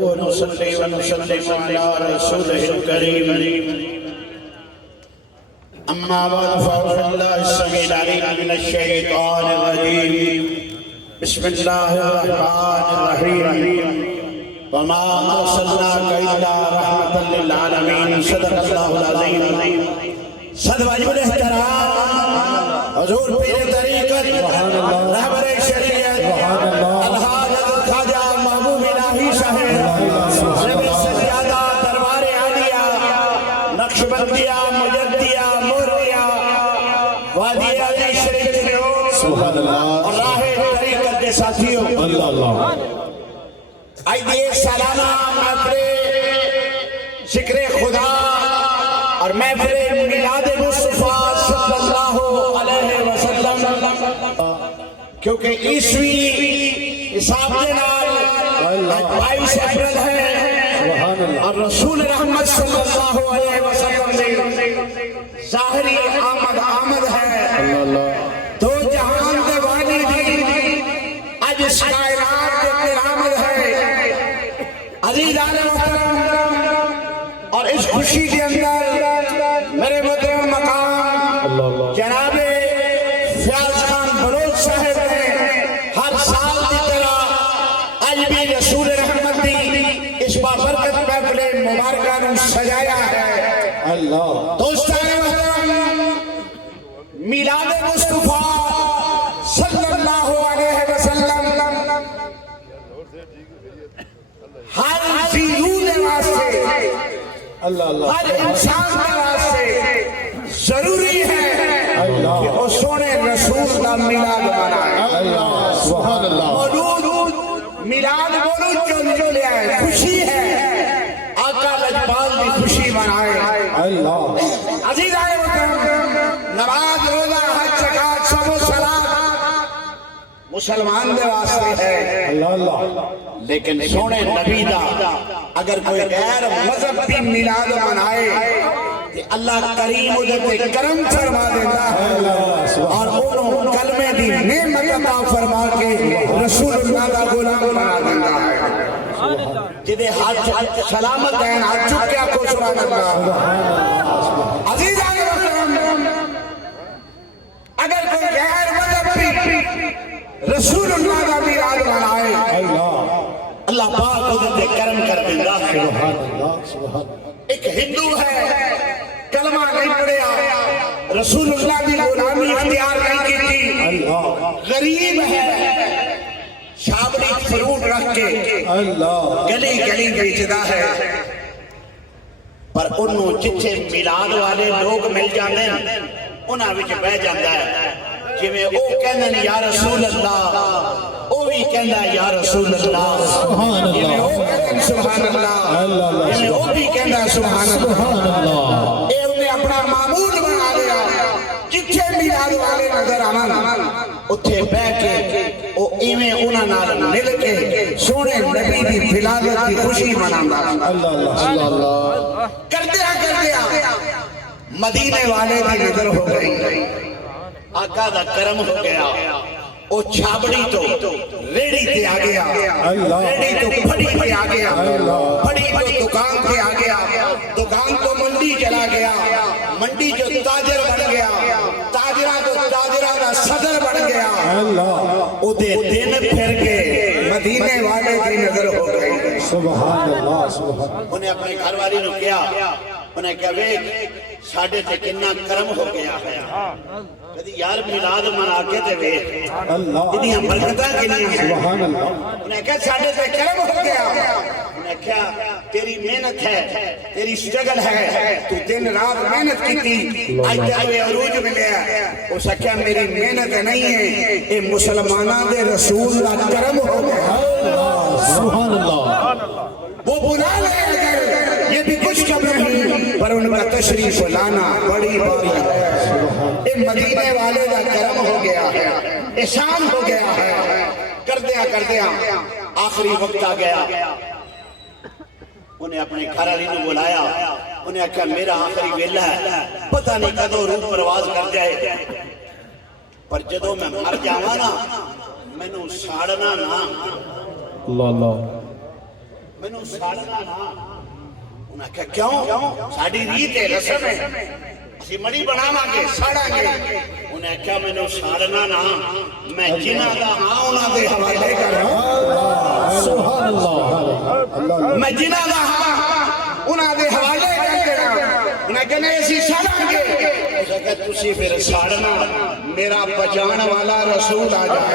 ونصلي ونسلم على رسوله الكريم أما بعد فأعوذ بالله السميع العليم من الشيطان الرجيم بسم الله الرحمن الرحيم وما أرسلناك إلا رحمة للعالمين صدق الله العظيم صد واجب الاحترام حضور پیر طریقت رہبر شریعت الحاج خواجہ محبوب الہی صاحب رب سجادہ دربار عالیہ نقشبندیہ مجدیہ موریہ وادی علی شریف اور راہ طریقت کے ساتھیوں آئیے سالانہ محفل ذکر خدا اور محفل میلاد مصطفیٰ صلی اللہ علیہ وسلم کیونکہ عیسوی حساب کے نال 22 اپریل ہے اور رسول رحمت صلی اللہ علیہ وسلم نے ظاہری آمد ہے دو جہان دے والی دی اج اس کائنات کے آمد ہے عزیزان محترم اور اس خوشی کے اندر میرے محترم مقام جناب فیاض خان بلوچ صاحب نے ہر سال کی طرح آج بھی رسول رحمت دی اس بابرکت محفل مبارکہ نے سجایا ہے دوستان محترم میلاد مصطفیٰ صلی اللہ علیہ وسلم ہر فیرون واسطے ہر انسان کے واسطے ضروری ہے کہ وہ سونے رسول کا میلاد منائے مولود میلاد مولود جو لے آئے خوشی ہے آقا لجپال کی خوشی منائے عزیزان محترم نماز روزہ حج زکات سب و صلات مسلمان دے واسطے ہے لیکن سونے نبی دا اگر کوئی غیر مذہب بھی میلاد منائے کہ اللہ کریم ادھر کرم فرما دیتا ہے اور انہوں کلمے دی نعمت عطا فرما کے رسول اللہ کا غلام بنا دیتا ہے جدے ہاتھ سلامت ہیں ہاتھ چک کے آپ کو سبحان اللہ عزیزان محترم اگر کوئی غیر مذہب بھی رسول اللہ کا میلاد منائے اللہ پاک ادھر کرم کر دیتا ہے ایک ہندو ہے کلمہ نہیں پڑھیا رسول اللہ کی غلامی اختیار نہیں کی تھی غریب ہے شابری فروٹ رکھ کے گلی گلی بیچتا ہے پر انہوں جتھے میلاد والے لوگ مل جاندے ہیں انہاں وچ بہ جاندا ہے جویں او کہندے یا رسول اللہ او بھی کہندا یا رسول اللہ جویں او کہندے سبحان اللہ جویں او بھی کہندا سبحان اللہ اے انہیں اپنا معمول بنا لیا جتھے میلاد والے نظر آنا اتھے بہ کے او ایویں انہاں نال مل کے سونے نبی دی ولادت دی خوشی مناوندا اللہ کردیا مدینے والے دی نظر ہو گئی آقا دا کرم ہو گیا او چھابڑی تو ریڑی تے آ گیا ریڑی تو پھڑی پہ آ گیا پھڑی تو دکان پہ آ گیا دکان تو منڈی چلا گیا منڈی جو تاجر بن گیا تاجرہ تو تاجرہ کا صدر بن گیا او دے دن پھر کے مدینے والے دی نظر ہو گئی سبحان اللہ انہیں اپنے گھر والی نو کیا انہیں کہا ویک ساڑھے تے کنا کرم ہو گیا ہے کہتی یار میلاد منا کے تے ویک اتنی برکتہ کنی ہیں انہیں کہا ساڑھے تے کرم ہو گیا انہیں کہا تیری محنت ہے تیری سٹرگل ہے تو دن رات محنت کی تھی آج تیرے عروج ملے ہیں اس نے کہا میری محنت نہیں ہے اے مسلمانہ دے رسول کا کرم ہو گیا سبحان اللہ وہ بنا لے اگر یہ بھی کچھ کم نہیں پر ان کا تشریف لانا بڑی باری ہے یہ مدینے والے کا کرم ہو گیا ہے احسان ہو گیا ہے کردیا آخری وقت آ گیا انہیں اپنے گھر والی نے بلایا انہیں کہا میرا آخری ویلا ہے پتہ نہیں کدوں روح پرواز کر جائے پر جدوں میں مر جاواں نا مینوں ساڑنا نہ اللہ اللہ ਮੈਨੂੰ ਸਾੜਨਾ ਨਾ। ਉਹਨਾਂ ਆਖਿਆ ਕਿਉਂ? ਸਾਡੀ ਰੀਤ ਹੈ, ਰਸਮ ਹੈ, ਅਸੀਂ ਮੜੀ ਬਣਾਵਾਂਗੇ, ਸਾੜਾਂਗੇ। ਉਹਨੇ ਆਖਿਆ ਮੈਨੂੰ ਸਾੜਨਾ ਨਾ, ਮੈਂ ਜਿਨ੍ਹਾਂ ਦਾ ਹਾਂ ਉਹਨਾਂ ਦੇ ਹਵਾਲੇ ਕਰਾਂ। ਸੁਭਾਨ ਅੱਲਾਹ। ਮੈਂ ਜਿਨ੍ਹਾਂ ਦਾ ਹਾਂ ਉਹਨਾਂ ਦੇ ਹਵਾਲੇ ਕਰ ਦੇਣਾ। ਉਹਨਾਂ ਕਹਿੰਦੇ ਅਸੀਂ ਸਾੜਾਂਗੇ। ਤੁਸੀਂ ਫਿਰ ਸਾੜਨਾ, ਮੇਰਾ ਬਚਾਉਣ ਵਾਲਾ ਰਸੂਲ ਆ ਜਾਏ।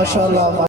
ماشاءاللہ